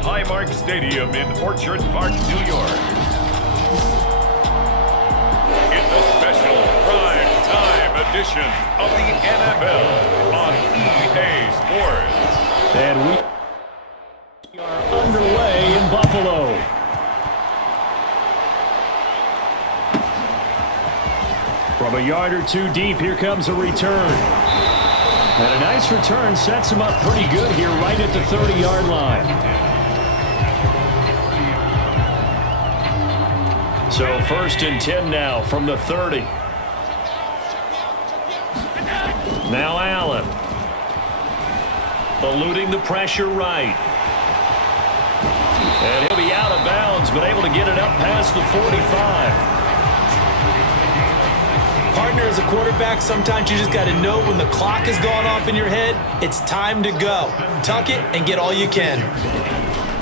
Highmark Stadium in Orchard Park, New York. It's a special prime time edition of the NFL on EA Sports. And we are underway in Buffalo. From a yard or two deep, here comes a return. And a nice return sets him up pretty good here right at the 30-yard line. So 1st and 10 now from the 30. Now Allen. Eluding the pressure right. And he'll be out of bounds, but able to get it up past the 45. Partner, as a quarterback, sometimes you just got to know when the clock has gone off in your head, it's time to go. Tuck it and get all you can.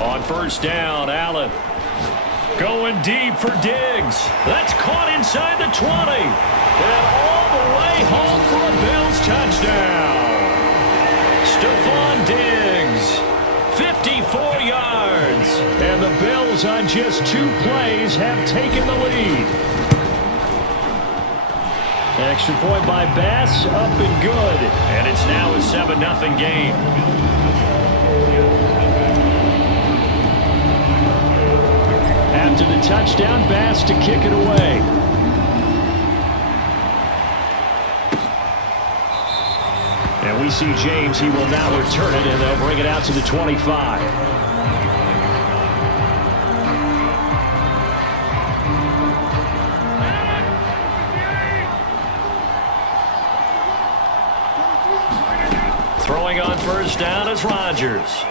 On 1st down, Allen. Going deep for Diggs. That's caught inside the 20. And all the way home for a Bills touchdown. Stephon Diggs, 54 yards. And the Bills on just 2 plays have taken the lead. Extra point by Bass, up and good. And it's now a 7-0 game. After the touchdown, Bass to kick it away. And we see James. He will now return it, and they'll bring it out to the 25. Throwing on 1st down is Rodgers.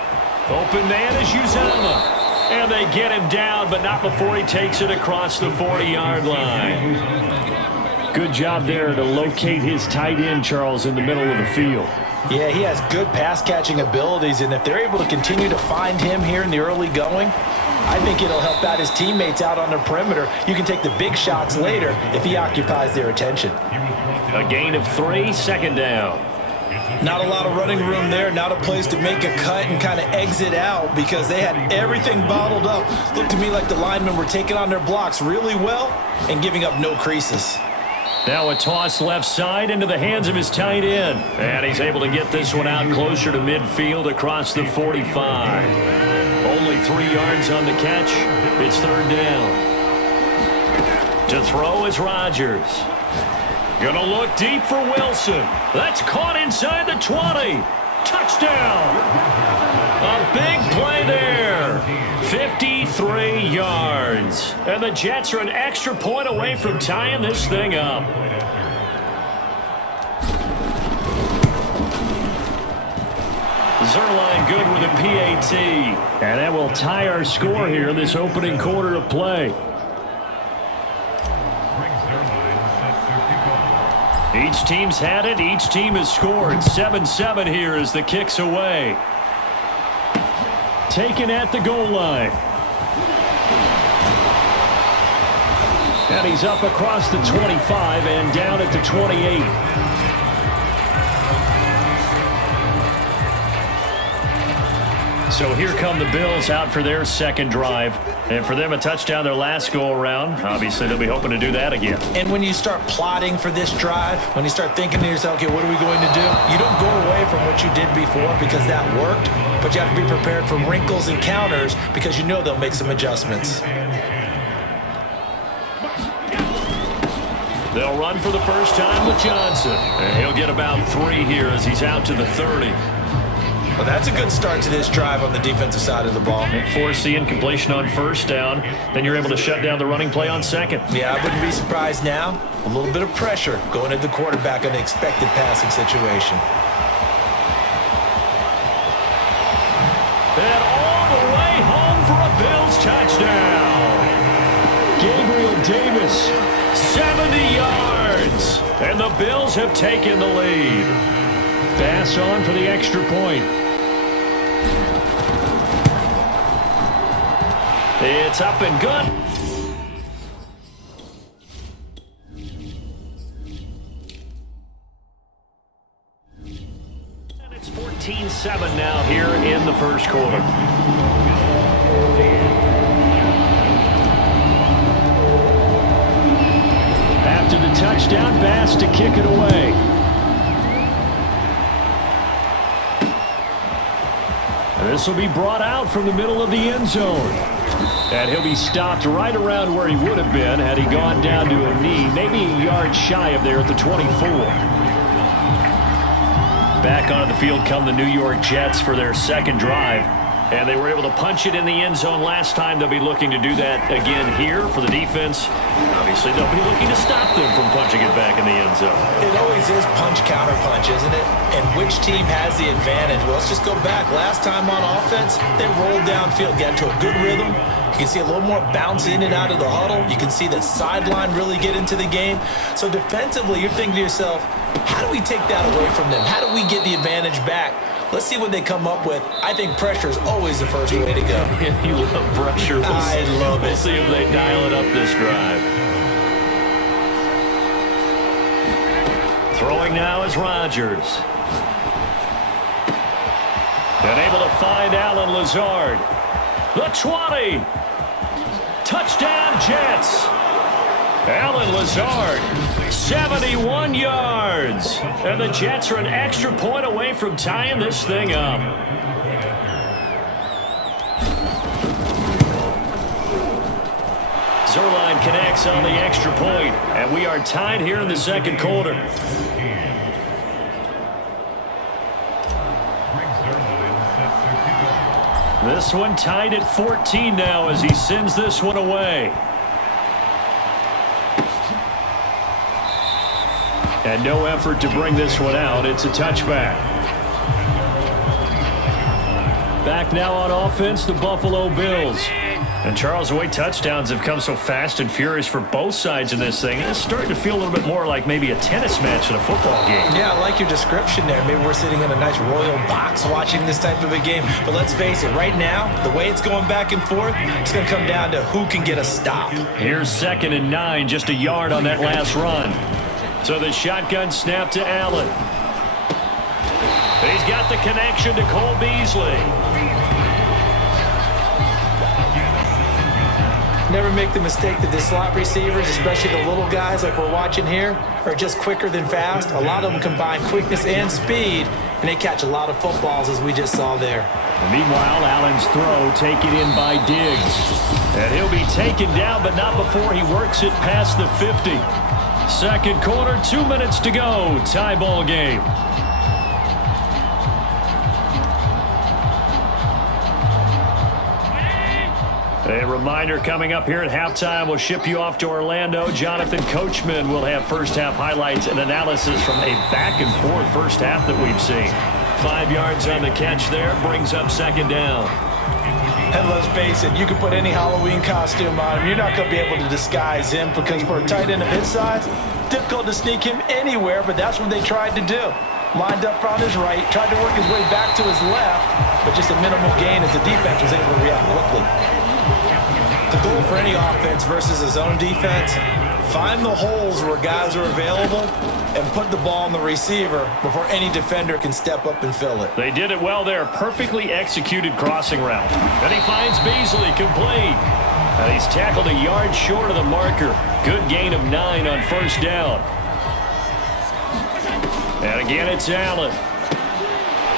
Open man is Uzomah. And they get him down, but not before he takes it across the 40-yard line. Good job there to locate his tight end, Charles, in the middle of the field. Yeah, he has good pass-catching abilities, and if they're able to continue to find him here in the early going, I think it'll help out his teammates out on the perimeter. You can take the big shots later if he occupies their attention. A gain of 3, 2nd down. Not a lot of running room there, not a place to make a cut and kind of exit out because they had everything bottled up. Looked to me like the linemen were taking on their blocks really well and giving up no creases. Now a toss left side into the hands of his tight end. And he's able to get this one out closer to midfield across the 45. Only 3 yards on the catch. It's 3rd down. To throw is Rodgers. Gonna look deep for Wilson. That's caught inside the 20. Touchdown. A big play there. 53 yards. And the Jets are an extra point away from tying this thing up. Zuerlein good with a PAT. And that will tie our score here in this opening quarter of play. Each team's had it. Each team has scored. 7-7 here as the kick's away. Taken at the goal line. And he's up across the 25 and down at the 28. So here come the Bills out for their 2nd drive. And for them, a touchdown their last go-around. Obviously, they'll be hoping to do that again. And when you start plotting for this drive, when you start thinking to yourself, okay, what are we going to do? You don't go away from what you did before because that worked, but you have to be prepared for wrinkles and counters because you know they'll make some adjustments. They'll run for the first time with Johnson. And he'll get about 3 here as he's out to the 30. Well, that's a good start to this drive on the defensive side of the ball. Force incompletion on 1st down. Then you're able to shut down the running play on 2nd. Yeah, I wouldn't be surprised now. A little bit of pressure going at the quarterback in an expected passing situation. And all the way home for a Bills touchdown. Gabriel Davis, 70 yards. And the Bills have taken the lead. Pass on for the extra point. It's up and good. And it's 14-7 now here in the first quarter. Bass to kick it away. This will be brought out from the middle of the end zone. And he'll be stopped right around where he would have been had he gone down to a knee, maybe a yard shy of there at the 24. Back onto the field come the New York Jets for their second drive. And they were able to punch it in the end zone last time. They'll be looking to do that again here for the defense. Obviously, they'll be looking to stop them from punching it back in the end zone. It always is punch-counter-punch, isn't it? And which team has the advantage? Well, let's just go back. Last time on offense, they rolled downfield, got into a good rhythm. You can see a little more bounce in and out of the huddle. You can see the sideline really get into the game. So defensively, you're thinking to yourself, how do we take that away from them? How do we get the advantage back? Let's see what they come up with. I think pressure is always the first way to go. You love pressure. I love it. We'll see if they dial it up this drive. Throwing now is Rodgers. And able to find Allen Lazard. The 20. Touchdown Jets. Allen Lazard, 71 yards. And the Jets are an extra point away from tying this thing up. Zuerlein connects on the extra point, and we are tied here in the second quarter. This one tied at 14 now as he sends this one away. And no effort to bring this one out. It's a touchback. Back now on offense, the Buffalo Bills. And Charles, the way touchdowns have come so fast and furious for both sides in this thing, it's starting to feel a little bit more like maybe a tennis match in a football game. Yeah, I like your description there. Maybe we're sitting in a nice royal box watching this type of a game. But let's face it, right now, the way it's going back and forth, it's going to come down to who can get a stop. Here's 2nd and 9, just a yard on that last run. So the shotgun snap to Allen. He's got the connection to Cole Beasley. Never make the mistake that the slot receivers, especially the little guys like we're watching here, are just quicker than fast. A lot of them combine quickness and speed, and they catch a lot of footballs, as we just saw there. And meanwhile, Allen's throw taken in by Diggs. And he'll be taken down, but not before he works it past the 50. Second quarter, 2 minutes to go. Tie ball game. A reminder coming up here at halftime, we'll ship you off to Orlando. Jonathan Coachman will have first half highlights and analysis from a back and forth first half that we've seen. 5 yards on the catch there, brings up 2nd down. And let's face it, you can put any Halloween costume on him. You're not going to be able to disguise him because for a tight end of his size, difficult to sneak him anywhere, but that's what they tried to do. Lined up on his right, tried to work his way back to his left, but just a minimal gain as the defense was able to react quickly. The goal for any offense versus his own defense, find the holes where guys are available and put the ball on the receiver before any defender can step up and fill it. They did it well there. Perfectly executed crossing route. And he finds Beasley complete. And he's tackled a yard short of the marker. Good gain of 9 on first down. And again, it's Allen.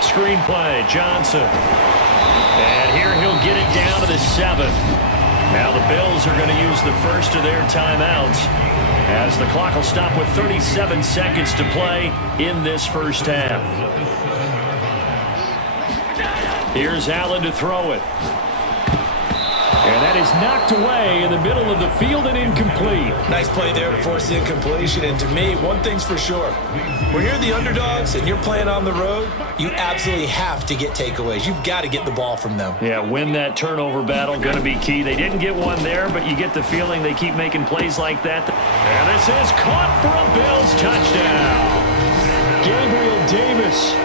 Screenplay, Johnson. And here he'll get it down to the 7th. Now the Bills are going to use the first of their timeouts as the clock will stop with 37 seconds to play in this first half. Here's Allen to throw it. And that is knocked away in the middle of the field and incomplete. Nice play there to force the incompletion. And to me, one thing's for sure. When you're the underdogs and you're playing on the road, you absolutely have to get takeaways. You've got to get the ball from them. Yeah, win that turnover battle, going to be key. They didn't get one there, but you get the feeling they keep making plays like that. And this is caught for a Bills touchdown. Gabriel Davis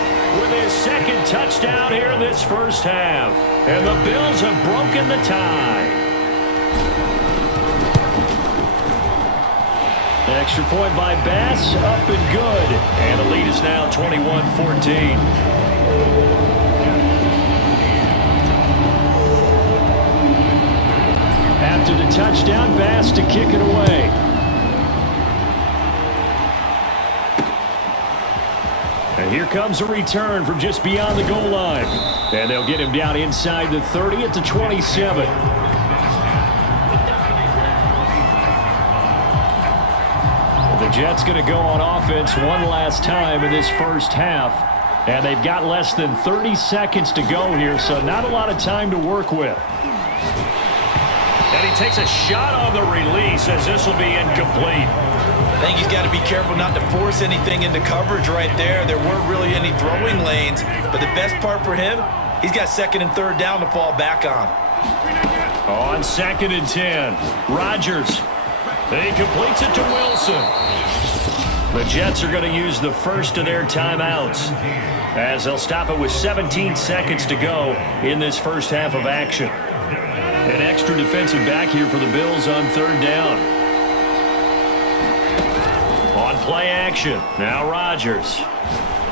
with his 2nd touchdown here in this first half. And the Bills have broken the tie. Extra point by Bass, up and good. And the lead is now 21-14. After the touchdown, Bass to kick it away. here comes a return from just beyond the goal line. And they'll get him down inside the 30 at the 27. The Jets going to go on offense one last time in this first half. And they've got less than 30 seconds to go here, so not a lot of time to work with. And he takes a shot on the release as this will be incomplete. I think he's got to be careful not to force anything into coverage right there. There weren't really any throwing lanes, but the best part for him, he's got second and third down to fall back on. On 2nd and 10, Rodgers. He completes it to Wilson. The Jets are going to use the first of their timeouts as they'll stop it with 17 seconds to go in this first half of action. An extra defensive back here for the Bills on 3rd down. On play action, now Rodgers.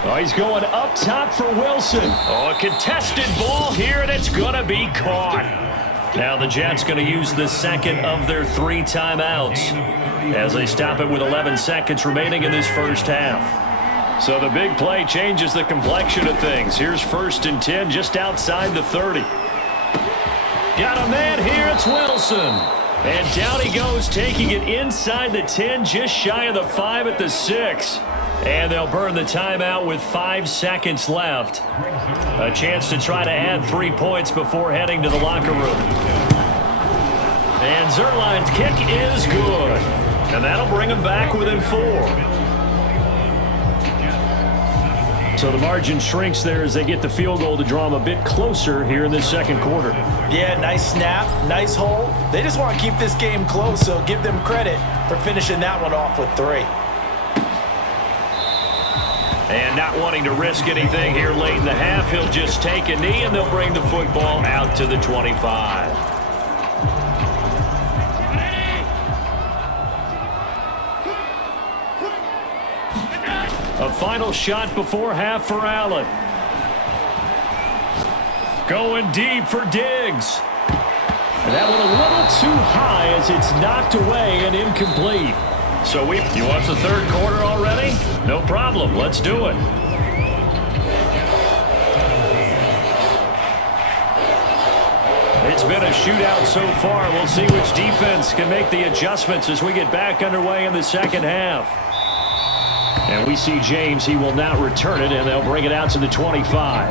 Oh, he's going up top for Wilson. Oh, a contested ball here, and it's going to be caught. Now the Jets going to use the second of their 3 timeouts as they stop it with 11 seconds remaining in this first half. So the big play changes the complexion of things. Here's 1st and 10 just outside the 30. Got a man here, it's Wilson. And down he goes, taking it inside the 10, just shy of the 5 at the 6. And they'll burn the timeout with 5 seconds left. A chance to try to add 3 points before heading to the locker room. And Zuerlein's kick is good. And that'll bring him back within 4. So the margin shrinks there as they get the field goal to draw them a bit closer here in this second quarter. Yeah, nice snap, nice hold. They just want to keep this game close, so give them credit for finishing that one off with 3. And not wanting to risk anything here late in the half, he'll just take a knee and they'll bring the football out to the 25. A final shot before half for Allen. Going deep for Diggs. And that one a little too high as it's knocked away and incomplete. So you want the third quarter already? No problem. Let's do it. It's been a shootout so far. We'll see which defense can make the adjustments as we get back underway in the second half. And we see James. He will not return it, and they'll bring it out to the 25.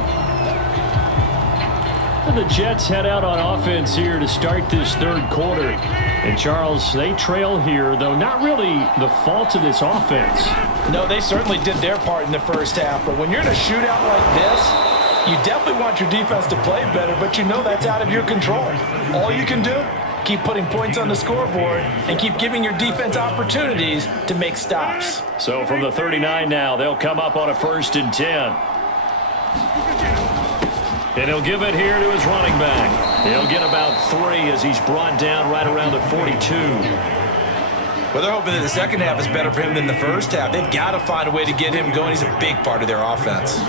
And the Jets head out on offense here to start this third quarter. And, Charles, they trail here, though not really the fault of this offense. No, they certainly did their part in the first half. But when you're in a shootout like this, you definitely want your defense to play better, but you know that's out of your control. All you can do, keep putting points on the scoreboard and keep giving your defense opportunities to make stops. So from the 39 now, they'll come up on a 1st and 10. And he'll give it here to his running back. He'll get about 3 as he's brought down right around the 42. Well, they're hoping that the second half is better for him than the first half. They've got to find a way to get him going. He's a big part of their offense.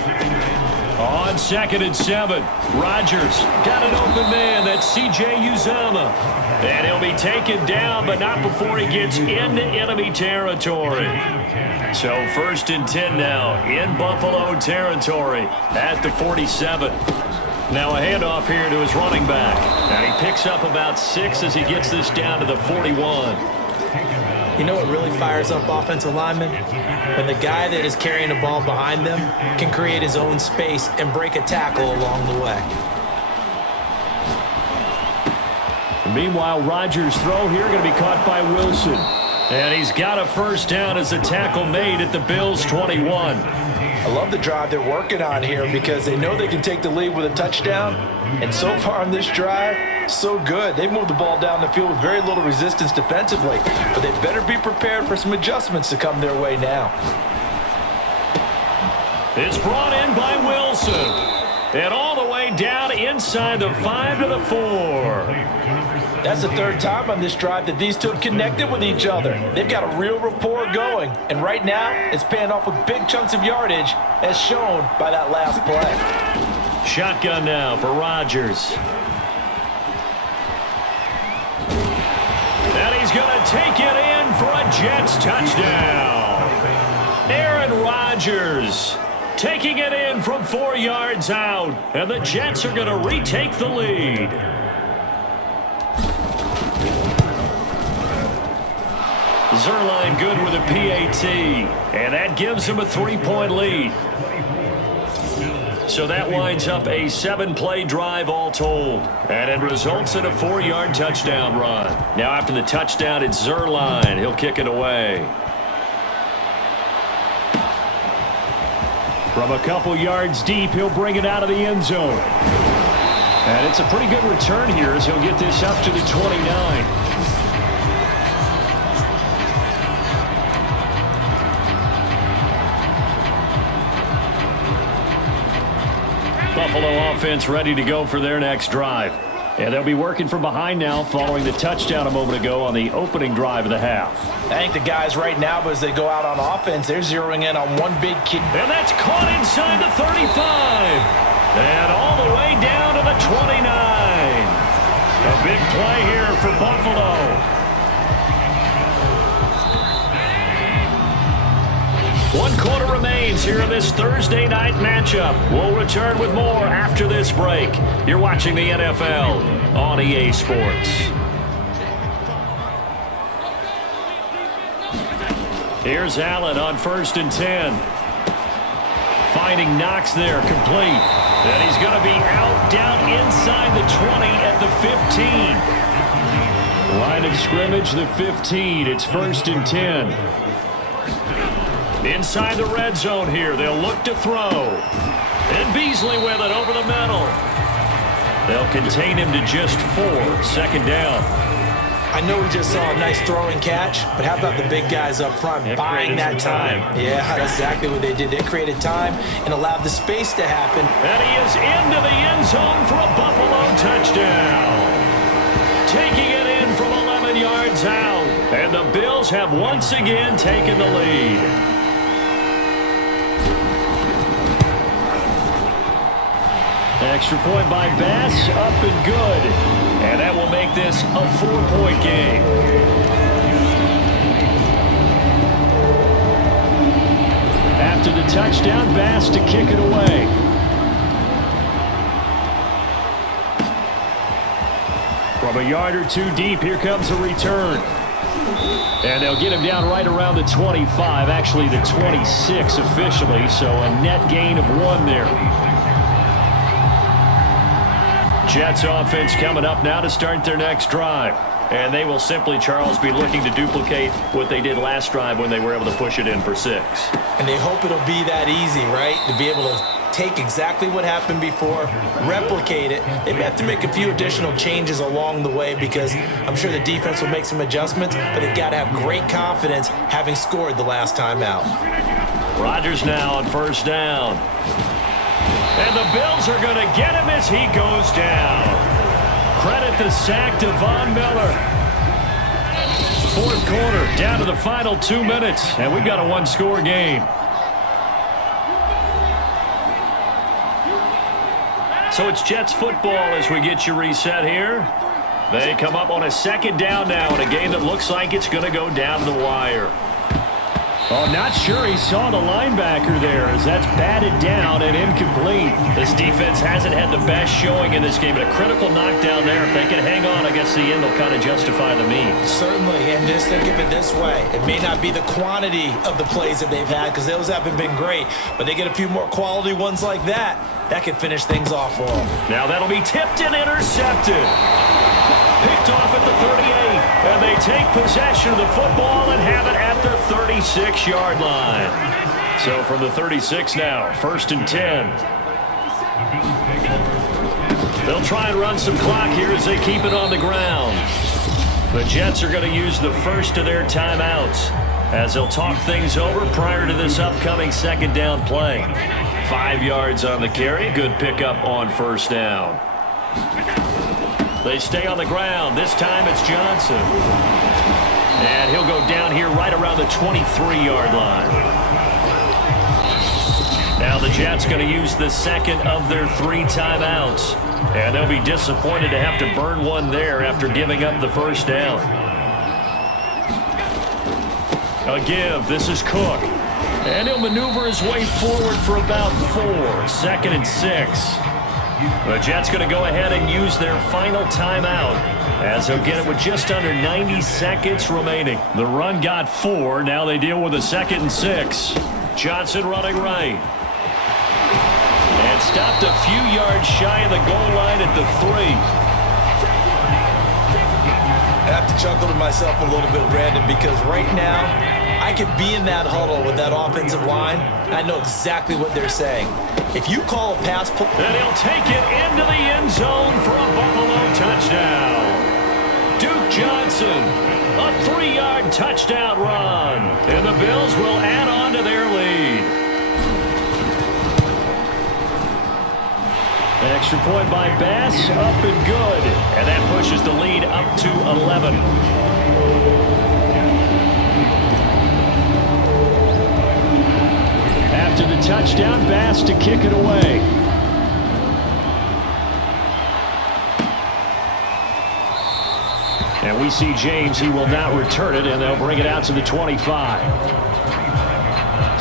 On 2nd and 7, Rodgers got an open man. That's C.J. Uzomah. And he'll be taken down, but not before he gets into enemy territory. So 1st and 10 now in Buffalo territory at the 47. Now a handoff here to his running back. And he picks up about 6 as he gets this down to the 41. You know what really fires up offensive linemen? When the guy that is carrying the ball behind them can create his own space and break a tackle along the way. Meanwhile, Rodgers' throw here going to be caught by Wilson. And he's got a first down as the tackle made at the Bills' 21. I love the drive they're working on here because they know they can take the lead with a touchdown. And so far on this drive, so good. They've moved the ball down the field with very little resistance defensively. But they better be prepared for some adjustments to come their way now. It's brought in by Wilson. And all the way down inside the 5 to the 4. That's the third time on this drive that these two have connected with each other. They've got a real rapport going. And right now, it's paying off with big chunks of yardage, as shown by that last play. Shotgun now for Rodgers. And he's going to take it in for a Jets touchdown. Aaron Rodgers Taking it in from 4 yards out. And the Jets are going to retake the lead. Zuerlein good with a PAT. And that gives him a 3-point lead. So that winds up a 7-play drive all told. And it results in a 4-yard touchdown run. Now after the touchdown, it's Zuerlein. He'll kick it away. From a couple yards deep, he'll bring it out of the end zone. And it's a pretty good return here as he'll get this up to the 29. Buffalo offense ready to go for their next drive. And they'll be working from behind now following the touchdown a moment ago on the opening drive of the half. I think the guys right now, as they go out on offense, they're zeroing in on one big key. And that's caught inside the 35. And all the way down to the 29. A big play here for Buffalo. 1 quarter remains here in this Thursday night matchup. We'll return with more after this break. You're watching the NFL on EA Sports. Here's Allen on 1st and 10. Finding Knox there, complete. And he's going to be out down inside the 20 at the 15. Line of scrimmage, the 15. It's 1st and 10. Inside the red zone here, they'll look to throw. And Beasley with it over the middle. They'll contain him to just 4, 2nd down. I know we just saw a nice throwing catch, but how about the big guys up front buying that time? Yeah, that's exactly what they did. They created time and allowed the space to happen. And he is into the end zone for a Buffalo touchdown. Taking it in from 11 yards out. And the Bills have once again taken the lead. Extra point by Bass, up and good. And that will make this a 4-point game. After the touchdown, Bass to kick it away. From a yard or two deep, here comes a return. And they'll get him down right around the 25, actually the 26 officially, so a net gain of 1 there. Jets offense coming up now to start their next drive. And they will simply, Charles, be looking to duplicate what they did last drive when they were able to push it in for 6. And they hope it'll be that easy, right? To be able to take exactly what happened before, replicate it. They may have to make a few additional changes along the way because I'm sure the defense will make some adjustments, but they've got to have great confidence having scored the last time out. Rodgers now on 1st down. And the Bills are going to get him as he goes down. Credit the sack to Von Miller. 4th quarter, down to the final 2 minutes, and we've got a 1-score game. So it's Jets football as we get you reset here. They come up on a 2nd down now in a game that looks like it's going to go down to the wire. Oh, not sure he saw the linebacker there as that's batted down and incomplete. This defense hasn't had the best showing in this game, but a critical knockdown there. If they can hang on, I guess the end will kind of justify the means. Certainly, and just think of it this way. It may not be the quantity of the plays that they've had because those haven't been great, but they get a few more quality ones like that. That could finish things off for them. Now that'll be tipped and intercepted. Picked off at the 38, and they take possession of the football and have it at the 36-yard line. So from the 36 now, 1st and 10. They'll try and run some clock here as they keep it on the ground. The Jets are going to use the first of their timeouts as they'll talk things over prior to this upcoming 2nd down play. 5 yards on the carry. Good pickup on 1st down. They stay on the ground. This time it's Johnson. And he'll go down here right around the 23-yard line. Now the Jets going to use the 2nd of their 3 timeouts. And they'll be disappointed to have to burn one there after giving up the 1st down. A give. This is Cook. And he'll maneuver his way forward for about 4. 2nd and 6. The Jets going to go ahead and use their final timeout as they'll get it with just under 90 seconds remaining. The run got 4. Now they deal with a 2nd and 6. Johnson running right. And stopped a few yards shy of the goal line at the 3. I have to chuckle to myself a little bit, Brandon, because right now I could be in that huddle with that offensive line, and I know exactly what they're saying. If you call a pass play, and he'll take it into the end zone for a Buffalo touchdown. Duke Johnson, a 3-yard touchdown run, and the Bills will add on to their lead. An extra point by Bass, up and good. And that pushes the lead up to 11. After the touchdown, Bass to kick it away. And we see James, he will not return it, and they'll bring it out to the 25.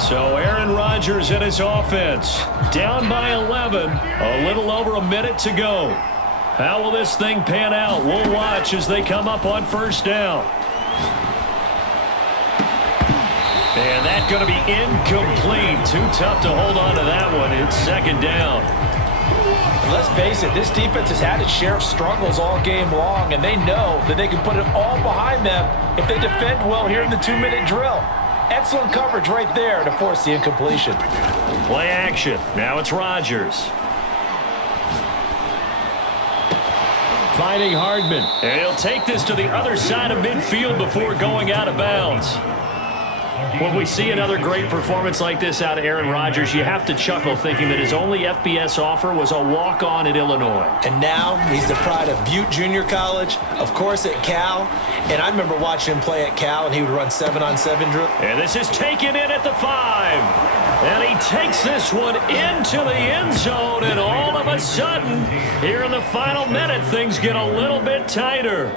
So Aaron Rodgers and his offense down by 11, a little over a minute to go. How will this thing pan out? We'll watch as they come up on 1st down. And that's going to be incomplete. Too tough to hold on to that one. It's 2nd down. Let's face it, this defense has had its share of struggles all game long, and they know that they can put it all behind them if they defend well here in the 2-minute drill. Excellent coverage right there to force the incompletion. Play action. Now it's Rodgers. Finding Hardman. And he'll take this to the other side of midfield before going out of bounds. When we see another great performance like this out of Aaron Rodgers, you have to chuckle thinking that his only FBS offer was a walk-on at Illinois. And now he's the pride of Butte Junior College, of course at Cal. And I remember watching him play at Cal, and he would run 7-on-7 drill. And this is taken in at the 5. And he takes this one into the end zone, and all of a sudden, here in the final minute, things get a little bit tighter.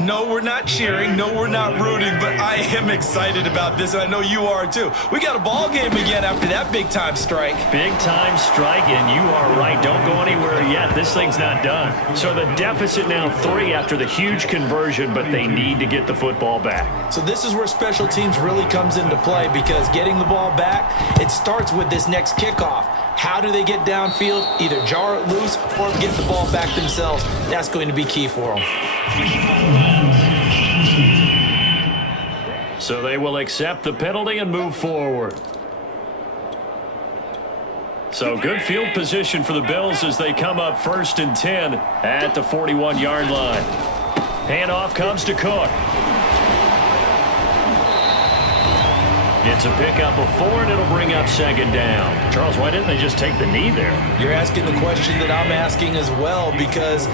No, we're not cheering. No, we're not rooting, but I am excited about this, and I know you are too. We got a ball game again after that big-time strike. Big-time strike, and you are right. Don't go anywhere yet. This thing's not done. So the deficit now 3 after the huge conversion, but they need to get the football back. So this is where special teams really comes into play, because getting the ball back, it starts with this next kickoff. How do they get downfield? Either jar it loose or get the ball back themselves. That's going to be key for them. So they will accept the penalty and move forward. So good field position for the Bills as they come up 1st and 10 at the 41-yard line. Handoff comes to Cook. It's a pickup of 4, and it'll bring up 2nd down. Charles, why didn't they just take the knee there? You're asking the question that I'm asking as well, because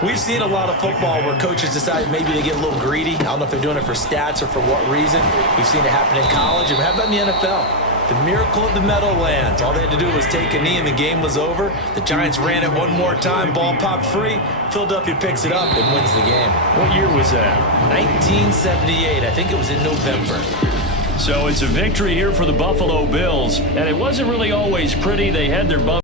we've seen a lot of football where coaches decide maybe they get a little greedy. I don't know if they're doing it for stats or for what reason. We've seen it happen in college. And how about in the NFL? The miracle of the Meadowlands. All they had to do was take a knee and the game was over. The Giants ran it one more time. Ball popped free. Philadelphia picks it up and wins the game. What year was that? 1978. I think it was in November. So it's a victory here for the Buffalo Bills, and it wasn't really always pretty. They had their bump.